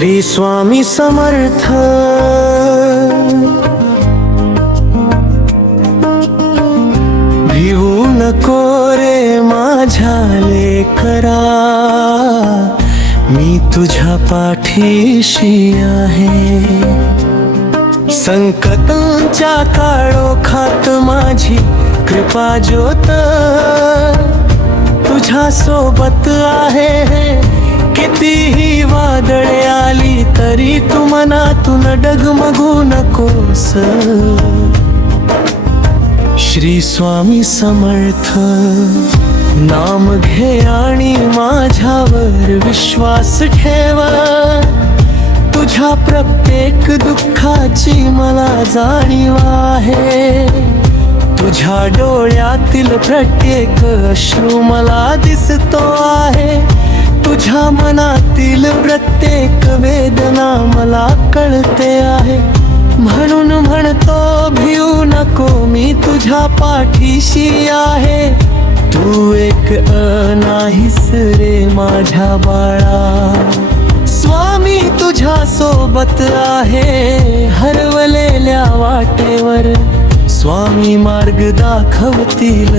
श्री स्वामी समर्थ। भिवू नको रे माझ्या लेकरा, मी तुझ्या पाठीशी आहे। संकटांच्या काळोखात माझी कृपा ज्योत तुझ्या सोबत आहे। कितीही वादळे आली तरी तू मनातून डगमगू नकोस। श्री स्वामी समर्थ नाम घे आणि माझ्यावर विश्वास ठेव। तुझ्या प्रत्येक दुःखाची मला जाणीव आहे। तुझ्या डोळ्यातील प्रत्येक अश्रू मला दिसतो आहे। तुझ्या मनातील प्रत्येक वेदना मला कळते आहे। म्हणून म्हणतो भिवू नको, मी तुझ्या पाठीशी आहे। तू एक नाहीस रे माझ्या बाळा, स्वामी तुझ्या सोबत आहे। हरवलेल्या वाटेवर स्वामी मार्ग दाखवतील।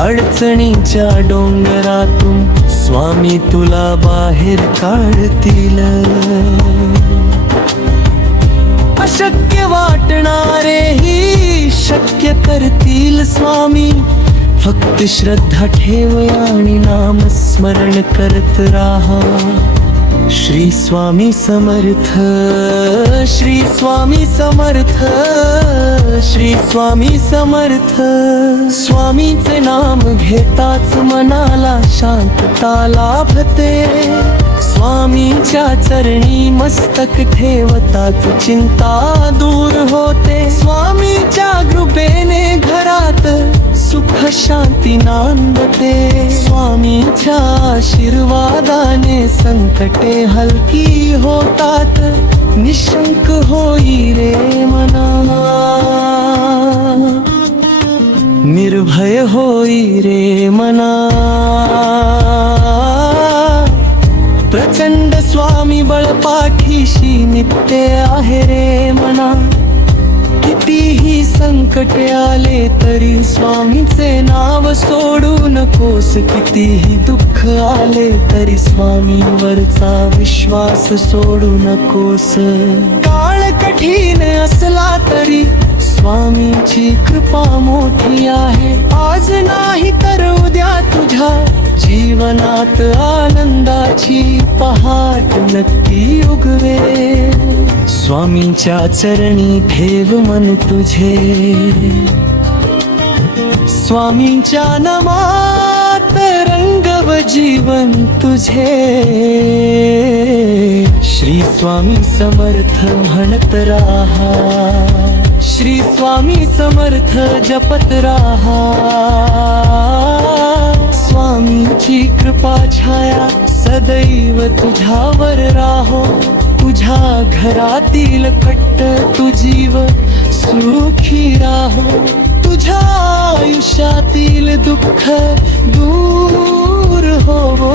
अडचणीच्या डोंगरातून स्वामी तुला बाहेर काढतील। अशक्य वाटणारेही शक्य करतील स्वामी। फक्त श्रद्धा ठेव आणि नाम स्मरण करत राहा। श्री स्वामी समर्थ, श्री स्वामी समर्थ, श्री स्वामी समर्थ। स्वामीचे नाम घेताच मनाला शांतता लाभते। स्वामींच्या चरणी मस्तक ठेवताच चिंता दूर होते। स्वामींच्या कृपेने घरात सुख शांती नांदते। स्वामींच्या आशीर्वादाने संकटे हलकी होतात। निशंक होई रे मना, निर्भय होई रे मना। प्रचंड स्वामी बळ पाठीशी नित्य आहे रे मना। कितीही संकट आले तरी स्वामीचे नाव सोडू नकोस। कितीही दुःख आले तरी स्वामींवरचा विश्वास सोडू नकोस। काळ कठीण असला तरी स्वामींची कृपा मोठी आहे। आज नाही तर उद्या तुझ्या जीवनात आनंदाची पहाट नक्की उगवेल। स्वामींच्या चरणी ठेव मन तुझे। स्वामींच्या नामात रंगव जीवन तुझे। श्री स्वामी समर्थ म्हणत राहा। श्री स्वामी समर्थ जपत राहा। स्वामींची कृपा छाया सदैव तुझ्यावर राहो। तुझ्या घरातील कट्ट तू जीव सुखी राहो। तुझ्या आयुष्यातील दुःख दूर होवो।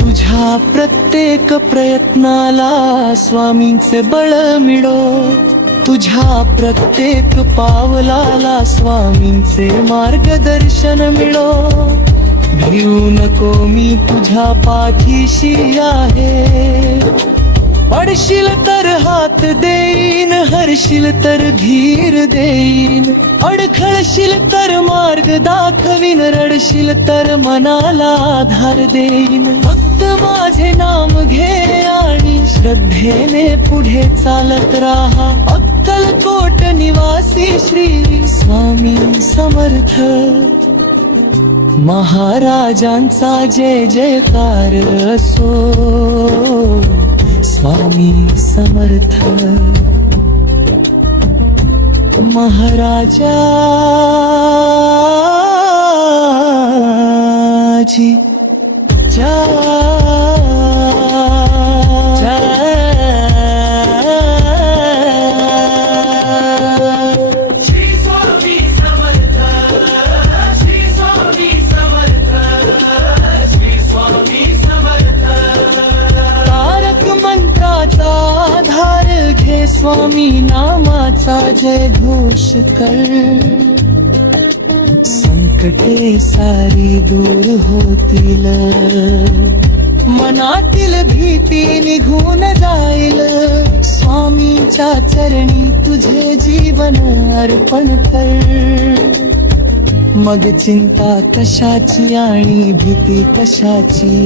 तुझ्या प्रत्येक प्रयत्नाला स्वामींचे बळ मिळो। तुझ्या प्रत्येक पावलाला स्वामींचे मार्गदर्शन मिळो। भिवू नको, मी तुझ्या पाठीशी आहे। पडशील तर हात देईन, हरशील तर धीर देईन। अडखळशील तर मार्ग दाखवीन, रडशील तर मनाला आधार देईन। फक्त माझे नाम घे आणि श्रद्धेने पुढे चालत राहा। अक्कलकोट निवासी श्री स्वामी समर्थ। महाराजांचा जय जयकार असो। स्वामी समर्थ महाराजाची तारक मंत्राचा स्वामी नामाचा जय घोष कर, संकटे सारी दूर होतील, मनातील भीती निघून जाईल, स्वामींच्या चरणी तुझे जीवन अर्पण कर. मग चिंता कशाची आणि भीती कशाची,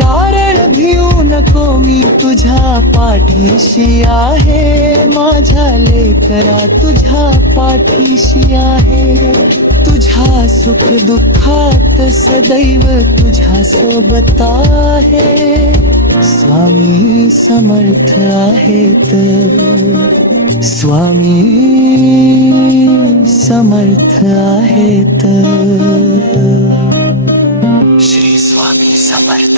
कारण भिऊ नको मी तुझ्या पाठीशी आहे, माझ्या लेकरा तुझ्या पाठीशी आहे, तुझ्या सुख दुःखात सदैव तुझ्या सोबत आहे. स्वामी समर्थ आहेत, स्वामी समर्थ आहेत. श्री स्वामी समर्थ.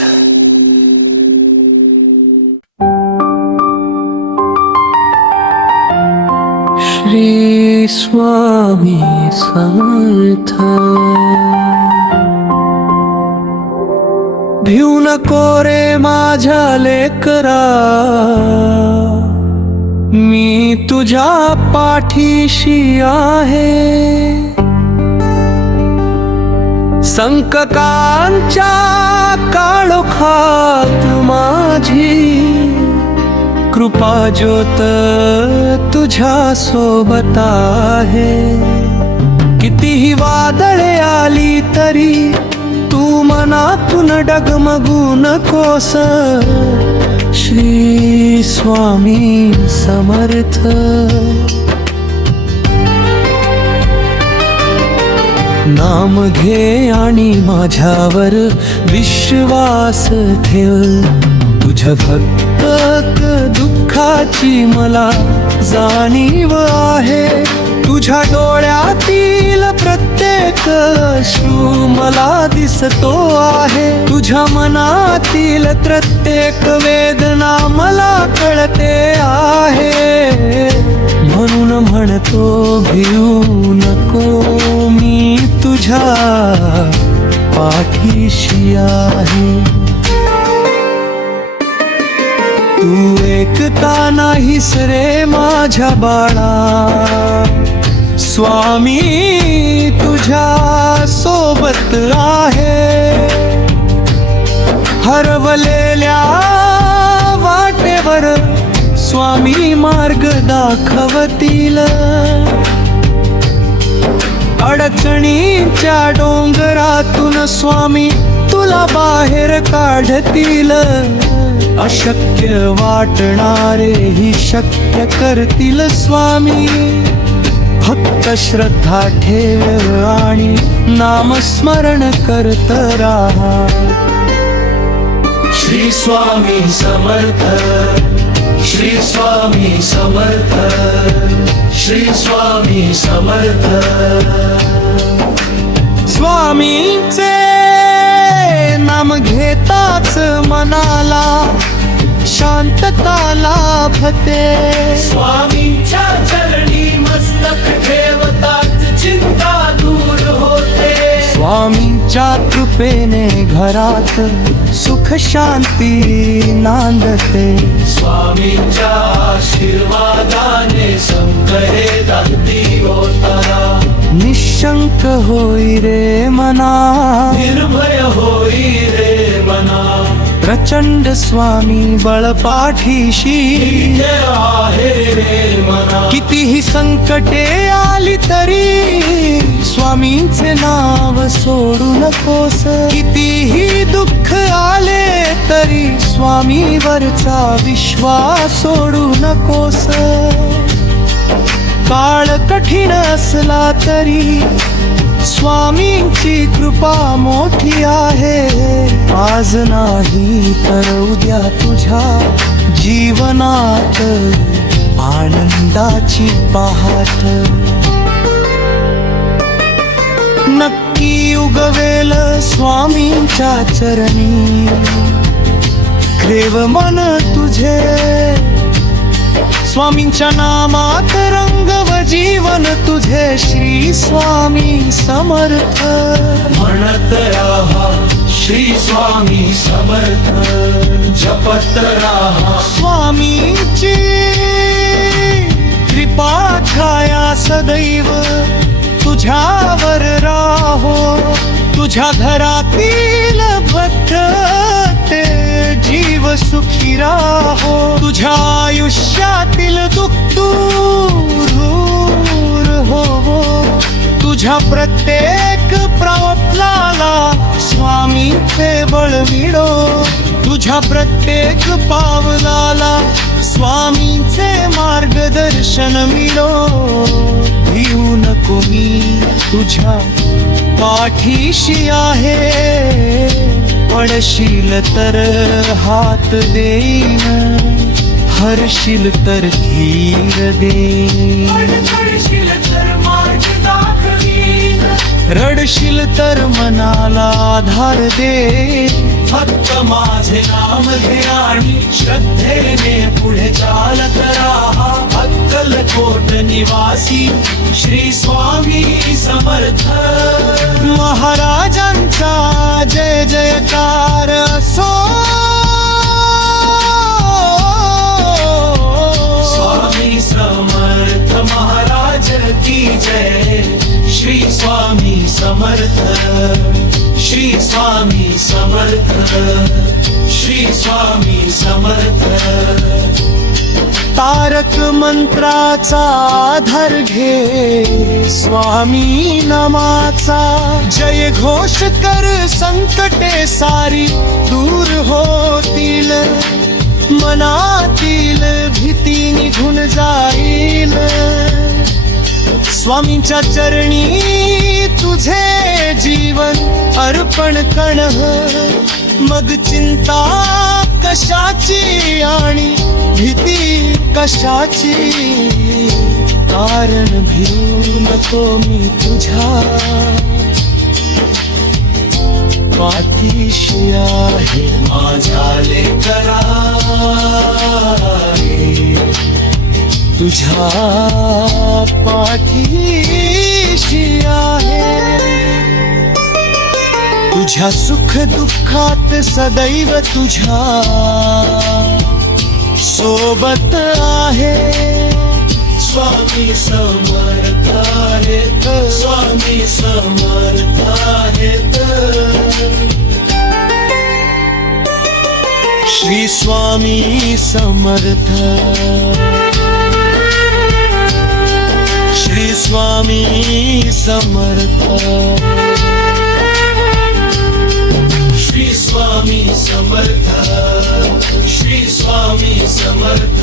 श्री स्वामी समर्थ. भिऊ नको रे माझ्या लेकरा, मी तुझ्या पाठीशी आहे, संकटांच्या काळोखात माझी कृपा ज्योत तुझ्या सोबत आहे. कितीही वादळे आली तरी तू मनातून डगमगू नकोस, श्री स्वामी समर्थ. नाम घे आणि माझ्यावर विश्वास ठेव, तुझ्या भक्त दुःखाची मला जाणीव आहे, तुझ्या डोळ्यातील प्रत्येक अश्रू मला दिसतो आहे, तुझ्या मनातील प्रत्येक वेदना मला कळते आहे, म्हणून म्हणतो भिऊ नको मी तुझ्या पाठीशी आहे. तू एकटा नाहीस रे माझ्या बाळा, स्वामी तुझ्या सोबत आहे, हरवलेल्या वाटेवर स्वामी मार्ग दाखवतील, अडचणीच्या डोंगरातून स्वामी तुला बाहेर काढतील, अशक्य वाटणारे ही शक्य करतील स्वामी, फक्त श्रद्धा ठेव आणि नामस्मरण करत राहा. श्री स्वामी समर्थ, श्री स्वामी समर्थ, श्री स्वामी समर्थ. स्वामींचे नाम घेताच मनाला शांतता लाभते, स्वामींच्या चरणी मस्तक ठेवताच चिंता दूर होते, स्वामींच्या कृपेने घरात सुख शांती नांदते, स्वामींच्या आशीर्वादाने संकटे दाती होताना, निशंक होई रे मना, निर्भय होई रे मना, प्रचंड स्वामी बळपाठीशी आहे रे मना. कितीही संकटे आली तरी स्वामींचे नाव सोडू नकोस, कितीही दुःख आले तरी स्वामीवरचा विश्वास सोडू नकोस, काळ कठीण असला तरी स्वामींची कृपा मोठी आहे, आज नाही तर उद्या तुझ्या जीवनात आनंदाची पहाट नक्की उगवेल स्वामींच्या चरणी, ठेव मन तुझे स्वामींच्या नामात रंगव जीवन तुझे, श्री स्वामी समर्थ. म्हणत राहा श्री स्वामी समर्थ जपत राहा स्वामींची कृपा छाया सदैव तुझ्यावर राहो, तुझ्या घरातील भक्त ते जीव सुखी राहो, तुझ्या आयुष्यातील दुःख दूर होवो, तुझ्या प्रत्येक प्रवचनाला स्वामींचे बळ मिळो, तुझ्या प्रत्येक पावलाला स्वामींचे मार्गदर्शन मिळो. भिऊ नको मी तुझ्या पाठीशी आहे, पडशील तर हात देईन, हरशील तर धीर देईन, रडशील तर मनाला आधार दे. फक्त माझे नाम घे आणि श्रद्धेने पुढे चालत राहा. अक्कलकोट निवासी श्री स्वामी समर्थ महाराजांचा जय जयकार असो. स्वामी समर्थ महाराज की जय. श्री स्वामी समर्थ, श्री स्वामी समर्थ, श्री स्वामी समर्थ. तारक मंत्राचा आधार घे, स्वामी नामाचा जय घोष कर, संकटे सारी दूर होतील, मनातील भीती निघून जाईल. स्वामींच्या चरणी तुझे जीवन अर्पण कण, मग चिंता कशाची आणि भीती कशाची. कारण भिऊ नको मी तुझ्या पाठीशी आहे. माझ्या लेकरा तुझ्या पाठीशी आहे, तुझ्या सुख दुःखात सदैव तुझ्या सोबत आहे. स्वामी समर्थ आहेत, स्वामी समर्थ आहेत. श्री स्वामी समर्थ, श्री स्वामी समर्थ, श्री स्वामी समर्थ, श्री स्वामी समर्थ.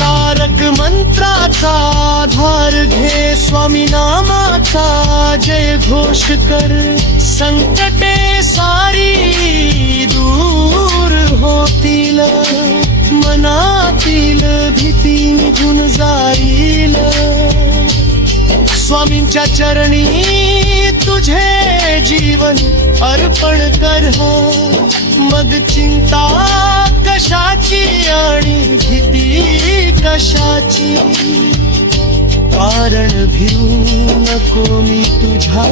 तारक मंत्राचा आधार घे, स्वामी नामाचा जय घोष कर, संकटे सारी दूर होतील, मनातील भीती निघून जाईल. स्वामींच्या चरणी तुझे जीवन अर्पण कर, मग चिंता कशाची आणि भीती कशाची. कारण भिऊ नको मी तुझ्या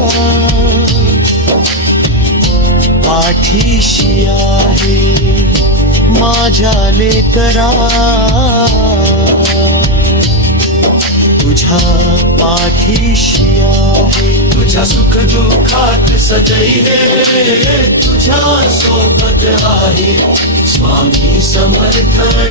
पाठीशी आहे. माझ्या लेकरा तुझ्या पाठीशी आहे. तुझ्या सुख दुःखात सदैव तुझ्या सोबत आहे. स्वामी समर्थ